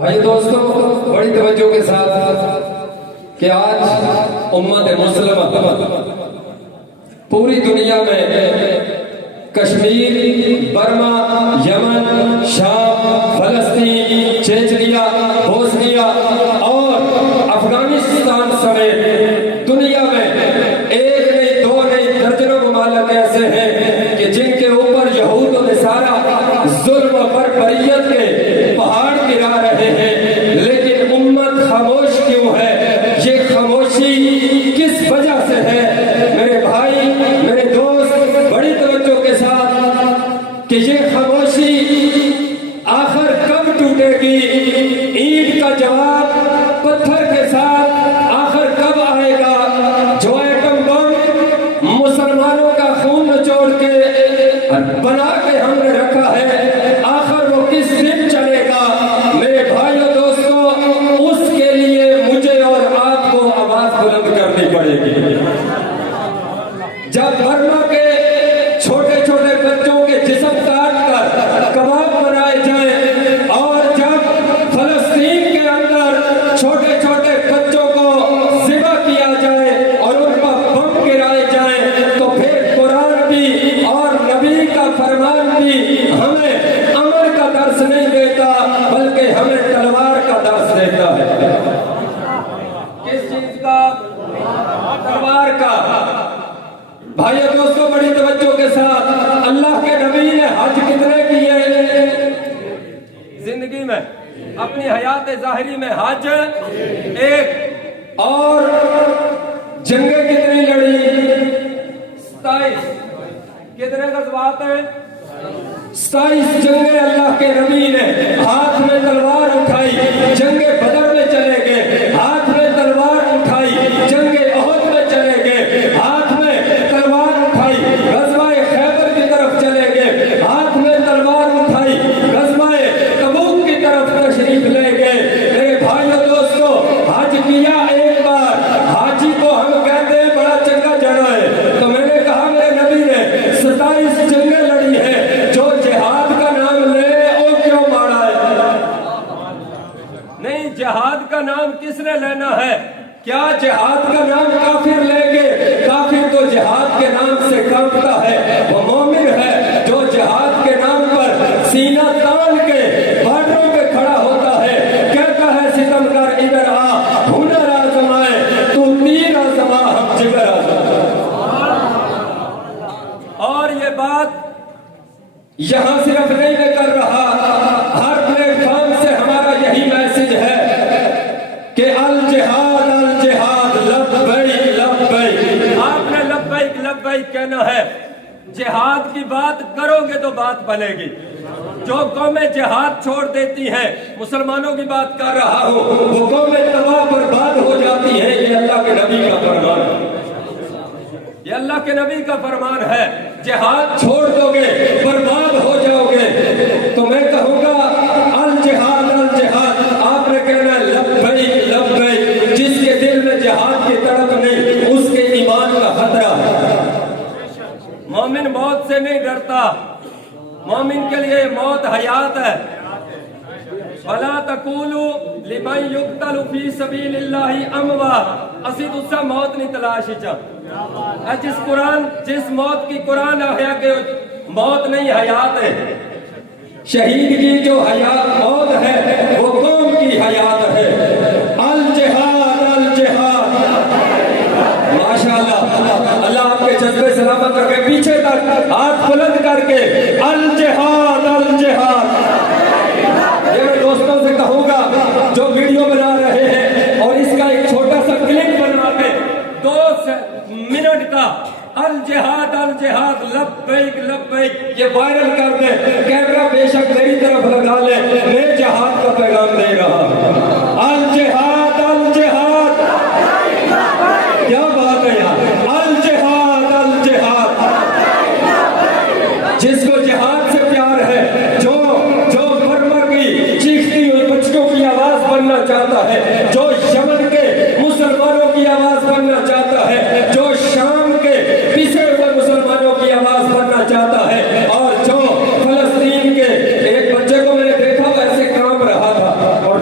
بھائی دوستو بڑی توجہ کے ساتھ کہ آج امت مسلمہ پوری دنیا میں کشمیر، برما، یمن، شام، فلسطین، چیچنیا، بوسنیا اور افغانستان سمیت دنیا میں ایک نہیں دو نہیں درجنوں ممالک ایسے ہیں کہ جن کے اوپر یہود و نصارہ ظلم و بربریت کے پہاڑ گرا رہے ہیں، لیکن امت خاموش کیوں ہے؟ یہ خاموشی کس وجہ سے ہے؟ میرے بھائی، میرے دوست، بڑی توجہ کے ساتھ کہ یہ خاموشی آخر کب ٹوٹے گی؟ اینٹ کا جواب پتھر کے ساتھ آخر کب آئے گا؟ جو ایٹم بم مسلمانوں کا خون نچوڑ کے بنا کے ہم نے رکھا ہے، آخر وہ کس دن چلے گا؟ میرے بھائیوں دوستوں، اس کے لیے مجھے اور آپ کو آواز بلند کرنی پڑے گی۔ جب برما کے چھوٹے چھوٹے بچوں کے جسم کاٹ کر کباب بنائے جائیں اور جب فلسطین کے اندر چھوٹے چھوٹے بچوں کو ذبح کیا جائے اور ان پر بم گرائے جائیں، تو پھر قرآن بھی اور نبی کا فرمان بھی ہمیں امن کا درس نہیں دیتا، بلکہ ہمیں تلوار کا درس دیتا ہے۔ کس چیز کا؟ تلوار کا۔ بھائیو دوستو، بڑی توجہ کے ساتھ، اللہ کے نبی نے حج کتنے کیے زندگی میں؟ اپنی حیات ظاہری میں حج ایک، اور جنگیں کتنی لڑی؟ 27۔ کتنے غزوات ہیں؟ 27 جنگیں اللہ کے نبی نے ہاتھ میں تلوار اٹھائی، جنگ بدر میں چلے گئے، ہاتھ میں تلوار اٹھائی، جنگ احد میں چلے گئے، ہاتھ میں تلوار اٹھائی، غزوہ خیبر کی طرف چلے گئے، ہاتھ میں تلوار اٹھائی، غزوہ تبوک کی طرف تشریف لے گئے۔ میرے بھائیو دوستو، حج کیا ایک بار، حاجی کو ہم کہتے ہیں بڑا چنگا جڑا ہے، تو میں نے کہا میرے نبی نے 27 جنگیں لڑی ہیں، جو جہاد کا نام لے وہ کیوں مارا ہے؟ نہیں، جہاد کا نام کس نے لینا ہے؟ کیا جہاد کا نام کافر لیں گے؟ کافر تو جہاد کے نام سے کانپتا ہے، وہ مومن ہے جو جہاد کے نام پر سینہ تان کے بارڈروں پہ کھڑا ہوتا ہے، کہتا ہے ستمگر ادھر آ، ہنر آزمائے، تو تیر آزما، ہم جگر آزمائے۔ اور یہ بات یہاں صرف نہیں میں کر رہا، ہر پلیٹ فارم سے ہمارا یہی میسج ہے کہ الجہاد الجہاد لبیک لبیک۔ آپ نے لبیک لبیک کہنا ہے۔ جہاد کی بات کرو گے تو بات بنے گی۔ جو قومیں جہاد چھوڑ دیتی ہیں، مسلمانوں کی بات کر رہا ہوں، وہ قومیں تباہ برباد ہو جاتی ہیں۔ یہ اللہ کے نبی کا فرمان ہے، یہ اللہ کے نبی کا فرمان ہے۔ جہاد چھوڑ دو گے برباد ہو جاؤ گے۔ تو میں کہوں گا الجہاد الجہاد، آپ نے کہنا ہے لبیک لبیک۔ جس کے دل میں جہاد کی تڑپ نہیں، اس کے ایمان کا خطرہ ہے۔ مومن موت سے نہیں ڈرتا، مومن کے لیے موت حیات ہے۔ وَلَا تَقُولُوا لِمَن يُقْتَلُ فِي سَبِيلِ اللَّهِ أَمْوَاتٌ۔ اسی دوسرا موت نہیں تلاشی چاہ، جس موت کی قرآن احیا کے موت نہیں حیات ہے۔ شہید کی جو حیات موت ہے وہ قوم کی حیات ہے۔ الجہاد الجہاد۔ ماشاءاللہ، اللہ آپ کے جذبے سلامت کر کے پیچھے تک ہاتھ بلند کر کے الجہاد الجہاد۔ یہ میں دوستوں سے کہوں گا جو ویڈیو بنا رہے ہیں اور اس کا ایک چھوٹا سا کلپ بنا کے 2 منٹ کا الجہاد الجہاد لبیک لبیک یہ وائرل کر دیں۔ کیمرہ بے شک میری طرف لگا لیں، میں جہاد کا پیغام دے رہا ہوں۔ الجہاد الجہاد، کیا بات ہے یار، الجہاد الجہاد۔ جس کو جہاد سے پیار ہے، جو برما کی چیختی ہوئی بچوں کی آواز بننا چاہتا ہے، جو یمن کے مسلمانوں کی آواز بننا چاہتا ہے، جو شام کے پسے ہوئے مسلمانوں کی آواز بننا چاہتا ہے، اور جو فلسطین کے ایک بچے کو میں نے دیکھا ایسے کام رہا تھا اور